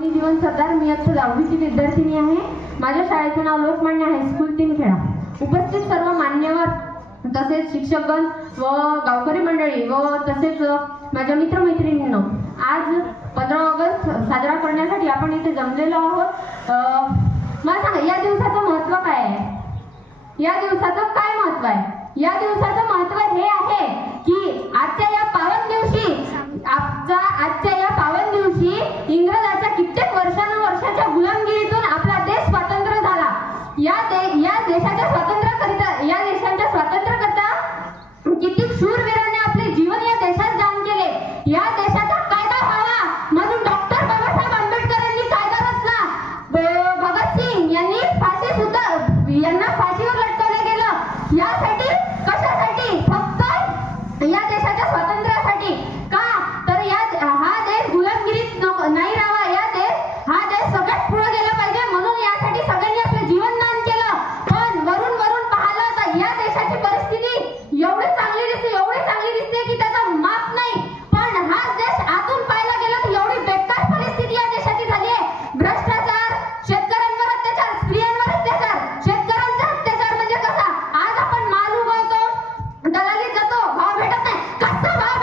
मी जीवन सरदार, मी आता 10वीची विद्यार्थिनी आहे. माझ्या शाळेचे नाव लोकमान्य हायस्कूल तीनखेडा. उपस्थित सर्व मान्यवर तसेच शिक्षकगण व गावकरी मंडळी व तसेच माझ्या मित्रमैत्रिणींनो, आज 15 ऑगस्ट साजरा करण्यासाठी आपण इथे जमलेलो आहोत. मला सांगा, या दिवसाचं महत्त्व काय आहे? या दिवसाचं काय महत्त्व आहे? या दिवसाचं महत्त्व हे आहे की आजच्या या पावन दिवशी इंग्रजाच्या कित्येक वर्षाच्या गुलामगिरीतून आपला देश स्वतंत्र झाला. या देशाच्या स्वातंत्र्याकरिता किती शूरवीरांनी आपले जीवन या देशात दान केले. या देशाचा कायदा व्हावा म्हणून डॉक्टर बाबासाहेब आंबेडकरांनी कायदा रचला. भगतसिंग यांना फाशीवर लटकवलं गेलं. यासाठी कशासाठी? फक्त या देशाच्या स्वातंत्र्यासाठी. का तर हा देश गुलामगिरीत नाही राहावा. हा देश सगळ्यात पुढे गेला पाहिजे म्हणून यासाठी सगळ्यांनी आपलं जीवन दान केलं. पण वरून पाहिलं तर या देशाची परिस्थिती एवढी चांगली दिसते की त्याचा माप नाही. पण हाच देश आतून पाहायला गेला तर एवढी बेकार परिस्थिती या देशाची झाली आहे. भ्रष्टाचार, शेतकऱ्यांवर अत्याचार, स्त्रियांवर अत्याचार. शेतकऱ्यांचा अत्याचार म्हणजे कसा? आज आपण माल उगवतो, दलालीत जातो, भाव भेटत नाही. कसा भाव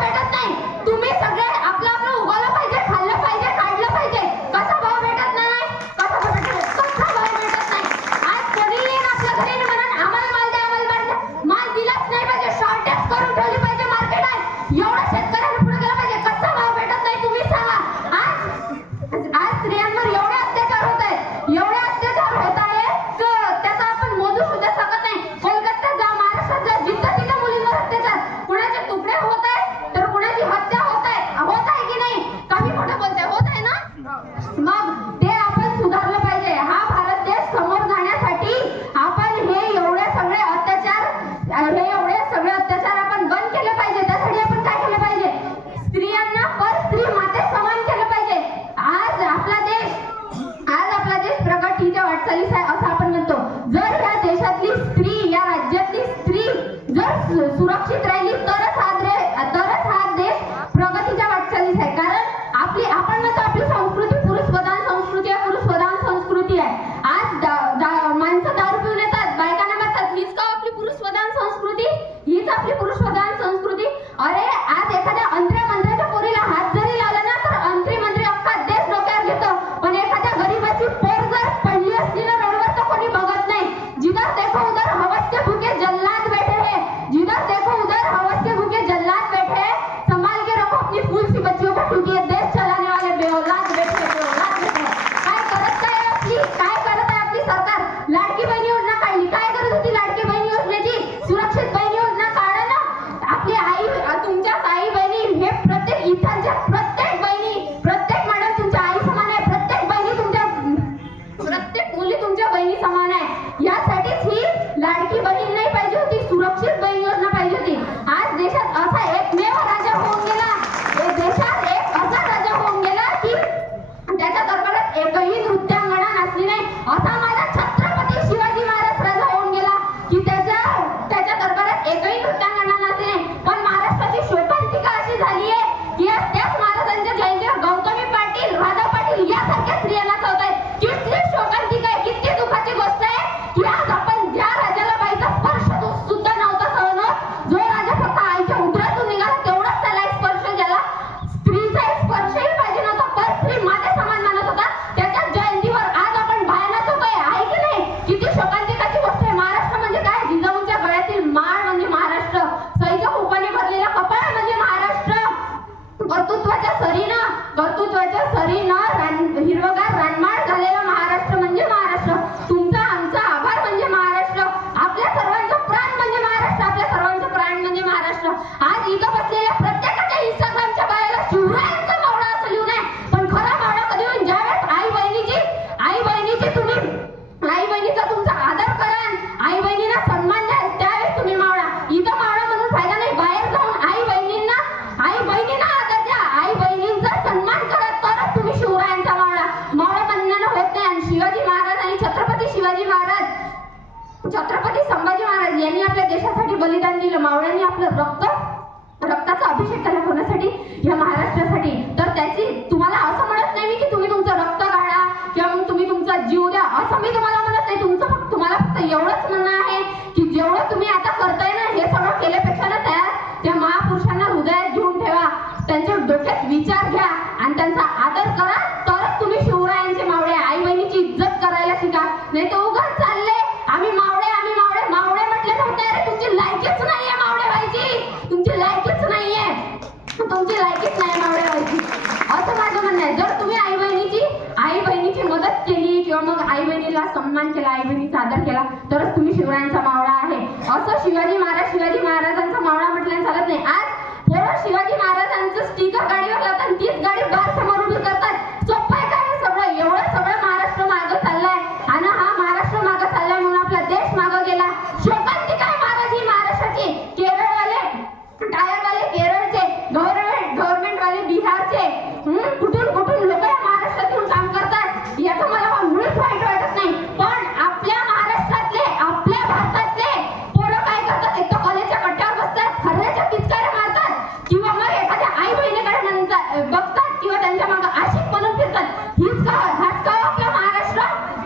भेटत नाही? तुम्ही सगळे आपलं उगवलं पाहिजे, खाल्लं पाहिजे, काढलं पाहिजे. कसा भाव भेटत नाही? आज कोणी येईन आपल्या घरी म्हणून आम्हाला माल द्या. माल दिलाच नाही पाहिजे, शॉर्टेज करून ठेवली पाहिजे मार्केटात. एवढं शेतकऱ्यांना पुढे गेलं पाहिजे. कसा भाव भेटत नाही तुम्ही सांगा. आज स्त्रियांवर एवढे अत्याचार होत आहेत तर त्याचा आपण मोजू सुद्धा शकत नाही. कोलकात्यात जा, महाराष्ट्रात जा, जिथं तिथं मुलींवर अत्याचार. कुणाचे तुकडे होत आहेत तर कुणाची हत्या होत आहे की नाही? कमी मोठं बोलताय, होत आहे ना? मग ते आपण सुधारलं पाहिजे. हा भारत देश समोर जाण्यासाठी आपण हे एवढे सगळे अत्याचार आपण बंद केले पाहिजे. त्यासाठी आपण काय केलं पाहिजे? स्त्रियांना स्त्री माते समान केलं पाहिजे. आज आपला देश प्रगतीच्या वाटचालीस आहे असं आपण म्हणतो. जर या देशातली स्त्री, या राज्यातली स्त्री जर सुरक्षित राहिली तरच हा देश प्रगतीच्या वाटचालीस आहे. कारण आपण म्हणतो आपली संस्कृती पुरुषप्रधान संस्कृती आहे. आज माणसं दारू पिऊन येतात, बायकांना मारतात. हीच का आपली पुरुषप्रधान संस्कृती? अरे आज एखाद्या मंत्र्याच्या पोरीला हात जरी लावला ना तर मंत्री अख्खा देश डोक्यावर घेतो. पण एखाद्या गरीबाची पोर जर पडली असली ना रोडवर तर कोणी बघत नाही. जिधर देखो उधर हवस के भूखे जल्लाद बैठे हैं. संभाल के रखो अपनी फूल सी बच्चियों को, क्योंकि ये देश चलाने वाले बेऔलाद बैठे हैं. काय करत आहे आपली सरकार? लाडकी बहीण योजना काढली. काय गरज होती लाडकी बहीण योजनेची? सुरक्षित बहीण योजना काढा ना. आपली आई, तुमच्या आई बहिणी हे प्रत्येक मॅडम तुमच्या आई समान आहे. प्रत्येक मुली तुमच्या बहिणी समान आहे. यासाठीच ही लाडकी बहीण नाही पाहिजे होती, सुरक्षित बहीण योजना पाहिजे होती. आज देशात असा एकमेव राजा होऊन गेला की त्याच्या दरबारात एकही नृत्यांगना नसली नाही. असा माझा छत्रपती शिवाजी महाराज राजा होऊन गेला की त्याच्या दरबारात एकही नृत्यांगना नसली नाही. पण महाराष्ट्राची शोकांतिका अशी झाली आहे की त्याच महाराजांच्या जयंतीवर गौतमी पाटील, राधा पाटील यासारख्या स्त्रियांना चौथाय. किती शोकांतिका आहे, किती दुःखाची गोष्ट आहे की आज आपण ज्या राजाला बाईचा स्पर्श सुद्धा नव्हता सहन होत. जो राजा फक्त आईच्या उदरातून निघाला तेवढाच त्याला स्पर्श झाला. स्त्रीचा स्पर्शही पाहिजे नव्हता, पण स्त्री माते समान मानत होता. त्याच्या जयंतीवर आज आपण भयानक होतोय, आहे की नाही? किती शोकांतिकाची गोष्ट आहे. महाराष्ट्र म्हणजे काय? जिजाऊंच्या गळ्यातील माळ म्हणजे महाराष्ट्र. सईच्या कुपाने भरलेला कपाळ म्हणजे महाराष्ट्र. कर्तृत्वाच्या सरीनं हिरवगार रानमाळ झालेला महाराष्ट्र म्हणजे महाराष्ट्र. तुमचा आमचा आभार म्हणजे महाराष्ट्र. आपल्या सर्वांचा प्राण म्हणजे महाराष्ट्र. आज इथं बसलेल्या प्रत्येकाच्या इंस्टाग्रामच्या बायाला शिवरायांचा मावळा असं लिहून आहे. पण खरा मावळा कधी होईल? ज्यावेळेस आई बहिणीचा तुमचा आदर कराल, आई बहिणींना सन्मान द्याल, त्यावेळेस तुम्ही मावळा. इथं मावळा म्हणून फायदा नाही. बाहेर जाऊन आई बहिणींना आदर द्या, आई बहिणींचा सन्मान करा, तरच तुम्ही शिवरायांचा मावळा म्हणण्यानं होत नाही. आणि शिवाजी महाराज आणि छत्रपती संभाजी महाराज यांनी आपल्या देशासाठी बलिदान दिलं. मावळ्यांनी आपलं रक्ताचा अभिषेक केला कोणासाठी? या महाराष्ट्रासाठी. तर त्याची तुम्हाला एवढंच म्हणणं आहे की जेवढं तुम्ही आता करताय ना हे सगळं केल्यापेक्षा ना त्या महापुरुषांना हृदयात घेऊन ठेवा, त्यांच्या डोक्यात विचार घ्या आणि त्यांचा आदर करा, तरच तुम्ही शिवरायांचे मावळे. आई बहिणीची इज्जत करायला शिका, नाही तर उगाच चालले आम्ही मावळे मावळे म्हटले नव्हते. अरे तुमची लायकीच नाहीये मावळे व्हायची, तुमची लायकीच नाहीये मावळे व्हायची, असं माझं म्हणणं आहे. जर तुम्ही आई बहिणीची मदत केली किंवा मग आई बहिणीला सन्मान केला, आई बहिणीचा आदर केला, तरच तुम्ही शिवरायांचा मावळा आहे. असं शिवाजी महाराजांचा मावळा म्हटल्याने चालत नाही. आज पोरं शिवाजी महाराजांचं स्टिकर गाडीवर लावतात आणि तीच गाडी बार समोर उभी करतात. सोपं आहे का हे सगळं? एवढं सगळं महाराष्ट्र मागं चाललाय आणि हा महाराष्ट्र मागं चाललाय म्हणून आपला देश मागं गेला. शोकांतिका आहे महाराज ही महाराष्ट्राची. केरळवाले टायरवाले केरळचे, गव्हर्नमेंटवाले बिहारचे, कुठून लोक या महाराष्ट्रात येऊन काम करतात. याचं मला मुळीच वाईट वाटत नाही. पण आपल्या महाराष्ट्रातले, आपल्या भारतातले पोरं काय करतात? एक तर कॉलेजच्या कट्ट्यावर बसतात, खर्याच्या पिचकाऱ्या मारतात किंवा मग एखाद्या आई बहिणीकडे बघतात किंवा त्यांच्या मागे आशिक म्हणून फिरतात. हाच का आपला महाराष्ट्र?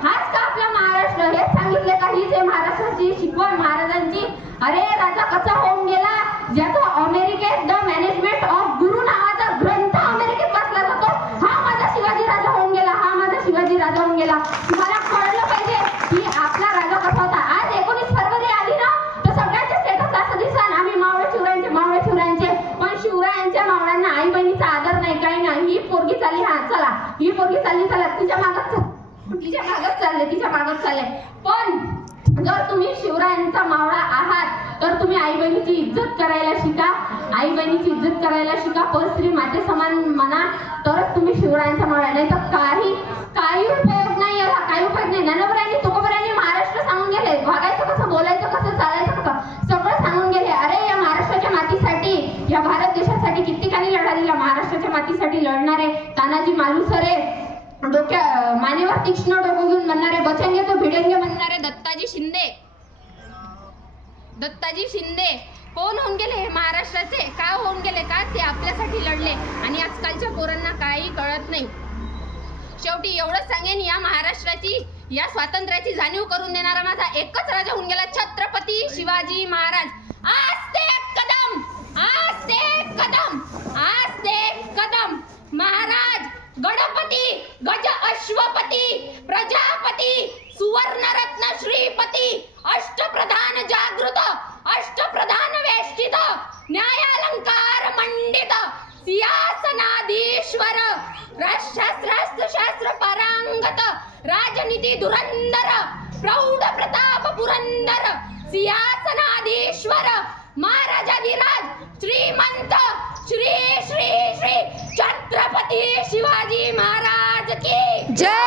हाच का आपला महाराष्ट्र? हेच सांगितले का? हीच आहे महाराष्ट्राची शिकवण महाराजांची. अरे राजा कसा होऊन गेला, ज्याचा अमेरिकेत द मॅनेजमेंट ऑफ गुरु नावाचा ग्रंथ अमेरिकेत वाचला जातो, हा माझा शिवाजी राजा होऊन गेला, हा माझा शिवाजी राजा होऊन गेला. तुम्हाला कळलं पाहिजे की आपला राजा कसा होता. आज 19 फरवरी आली ना तर सगळ्यांचे स्टेटस असं दिसतात, आम्ही मावळे शिवरायांचे. पण शिवरायांच्या मावळ्यांना आई बहिणीचा आदर नाही, काही नाही. ही पोरगी चालली, हा चला ही पोरगी चालली, चला तिच्या मागच चालले. पण जर तुम्ही शिवरायांचा मावळा आहात तर तुम्ही आई बहिणीची इज्जत करायला शिका, आई बहिणीची इज्जत करायला शिका. परस्त्री माते समान म्हणा, तरच तुम्ही शिवरायांचा मावळा. नाही तर काही उपयोग नाही याला, काही उपयोग नाही. ज्ञानोबरांनी तुकोबरांनी महाराष्ट्र सांगून गेले, वागायचं कसं, बोलायचं कसं, चालायचं कसं, सगळं सांगून गेले. अरे या महाराष्ट्राच्या मातीसाठी, या भारत देशासाठी कित्येकांनी लढा दिला. महाराष्ट्राच्या मातीसाठी लढणारे तानाजी मालुसरे, मानेवर तीक्ष्ण डोकं घेऊन म्हणणारे, बचेंगे तो भिडेंगे म्हणणारे दत्ताजी शिंदे कोण होऊन गेले? हे महाराष्ट्राचे का होऊन गेले? का ते आपल्यासाठी लढले आणि आजकालच्या पोरांना काही कळत नाही. शेवटी एवढंच सांगेन, या महाराष्ट्राची, या स्वातंत्र्याची जाणीव करून देणारा माझा एकच राजा होऊन गेला, छत्रपती शिवाजी महाराज. आस्ते कदम महाराज, गणपती, गज अश्वपती, प्रजापती, सुवर्णरत्न श्रीपती, अष्टप्रधान जागृत, अष्टप्रधान वेष्टित, न्यायालंकार मंडित, सिंहासनाधीश्वर, शास्त्र पारंगत, राजनीती धुरंधर, प्रौढ प्रताप पुरंदर, सिंहासनाधीश्वर, महाराजाधिराज, श्रीमंत, श्री छत्रपती शिवाजी महाराज की जय.